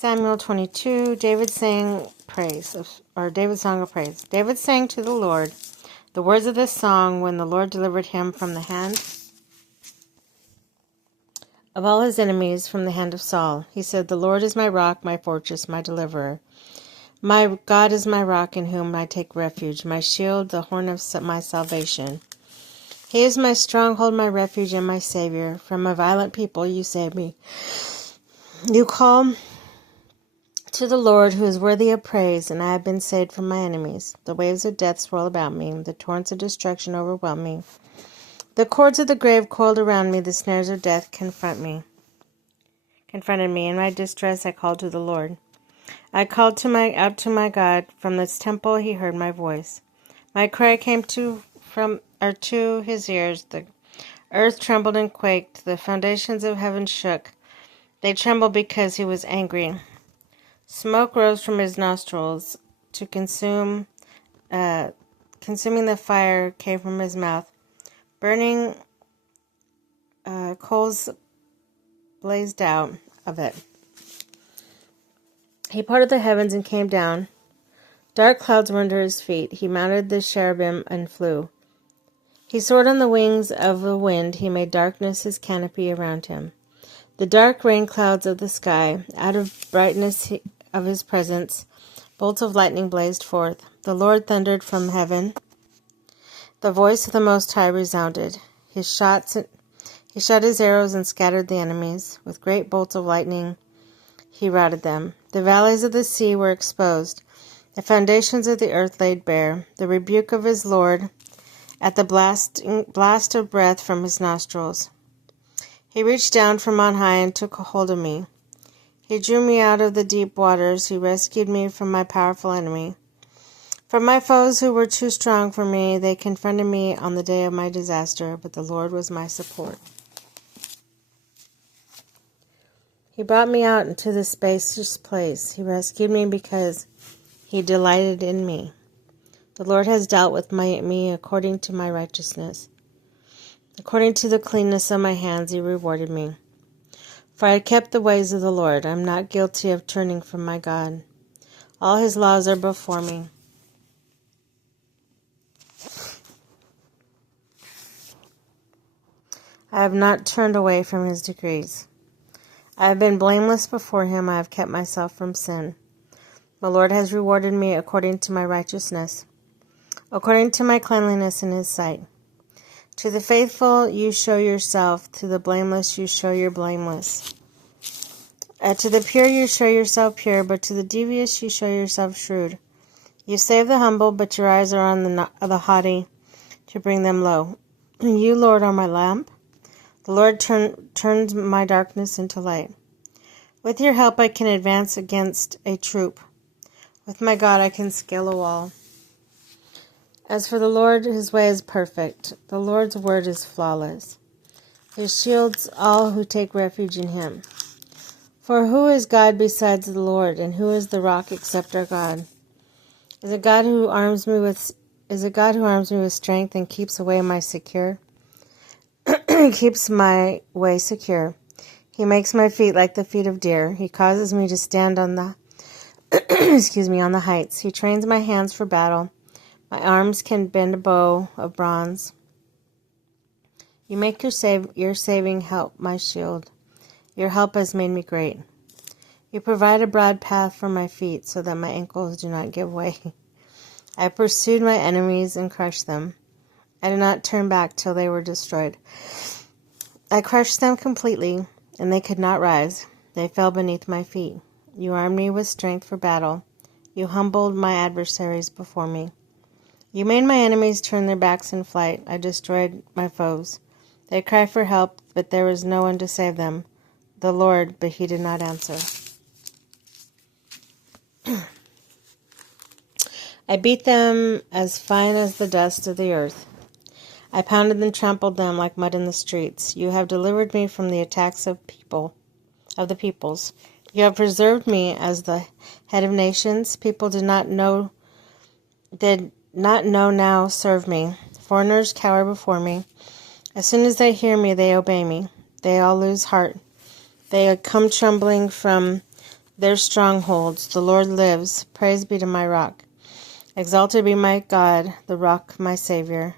Samuel 22, David sang praise, David's song of praise. David sang to the Lord the words of this song when the Lord delivered him from the hand of all his enemies, from the hand of Saul. He said, "The Lord is my rock, my fortress, my deliverer. My God is my rock in whom I take refuge, my shield, the horn of my salvation. He is my stronghold, my refuge, and my Savior. From a violent people you save me. You call to the Lord, who is worthy of praise, and I have been saved from my enemies. The waves of death swirl about me, the torrents of destruction overwhelm me. The cords of the grave coiled around me, the snares of death confronted me. In my distress I called to the Lord. I called out to my God. From this temple he heard my voice. My cry came to his ears. The earth trembled and quaked. The foundations of heaven shook. They trembled because he was angry. Smoke rose from his nostrils. Consuming the fire came from his mouth. Burning coals blazed out of it. He parted the heavens and came down. Dark clouds were under his feet. He mounted the cherubim and flew. He soared on the wings of the wind. He made darkness his canopy around him. The dark rain clouds of the sky, out of brightness of his presence, bolts of lightning blazed forth. The Lord thundered from heaven. The voice of the Most High resounded. He shot his arrows and scattered the enemies. With great bolts of lightning he routed them. The valleys of the sea were exposed. The foundations of the earth laid bare. The rebuke of his Lord at the blast of breath from his nostrils. He reached down from on high and took a hold of me. He drew me out of the deep waters. He rescued me from my powerful enemy. From my foes who were too strong for me, they confronted me on the day of my disaster, but the Lord was my support. He brought me out into the spacious place. He rescued me because he delighted in me. The Lord has dealt with me according to my righteousness. According to the cleanness of my hands, he rewarded me. For I kept the ways of the Lord. I am not guilty of turning from my God. All his laws are before me. I have not turned away from his decrees. I have been blameless before him. I have kept myself from sin. The Lord has rewarded me according to my righteousness, according to my cleanliness in his sight. To the faithful you show yourself, to the blameless you show your blameless. To the pure you show yourself pure, but to the devious you show yourself shrewd. You save the humble, but your eyes are on the haughty to bring them low. You, Lord, are my lamp. The Lord turns my darkness into light. With your help I can advance against a troop. With my God I can scale a wall. As for the Lord, his way is perfect. The Lord's word is flawless. He shields all who take refuge in him. For who is God besides the Lord, and who is the rock except our God? Is a God who arms me with strength and keeps my way secure. He makes my feet like the feet of deer. He causes me to stand on the on the heights. He trains my hands for battle. My arms can bend a bow of bronze. You make your saving help my shield. Your help has made me great. You provide a broad path for my feet so that my ankles do not give way. I pursued my enemies and crushed them. I did not turn back till they were destroyed. I crushed them completely, and they could not rise. They fell beneath my feet. You armed me with strength for battle. You humbled my adversaries before me. You made my enemies turn their backs in flight. I destroyed my foes. They cried for help, but there was no one to save them. The Lord, but he did not answer. I beat them as fine as the dust of the earth. I pounded and trampled them like mud in the streets. You have delivered me from the attacks of the peoples. You have preserved me as the head of nations. People did not know now serve me. Foreigners cower before me. As soon as they hear me, they obey me. They all lose heart. They come trembling from their strongholds. The Lord lives. Praise be to my rock. Exalted be my God, the rock, my Savior.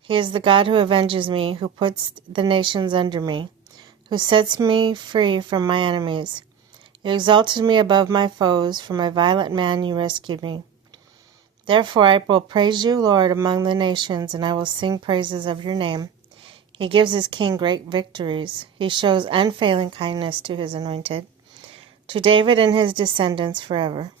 He is the God who avenges me, who puts the nations under me, who sets me free from my enemies. You exalted me above my foes. From a violent man you rescued me. Therefore I will praise you, Lord, among the nations, and I will sing praises of your name. He gives his king great victories. He shows unfailing kindness to his anointed, to David and his descendants forever.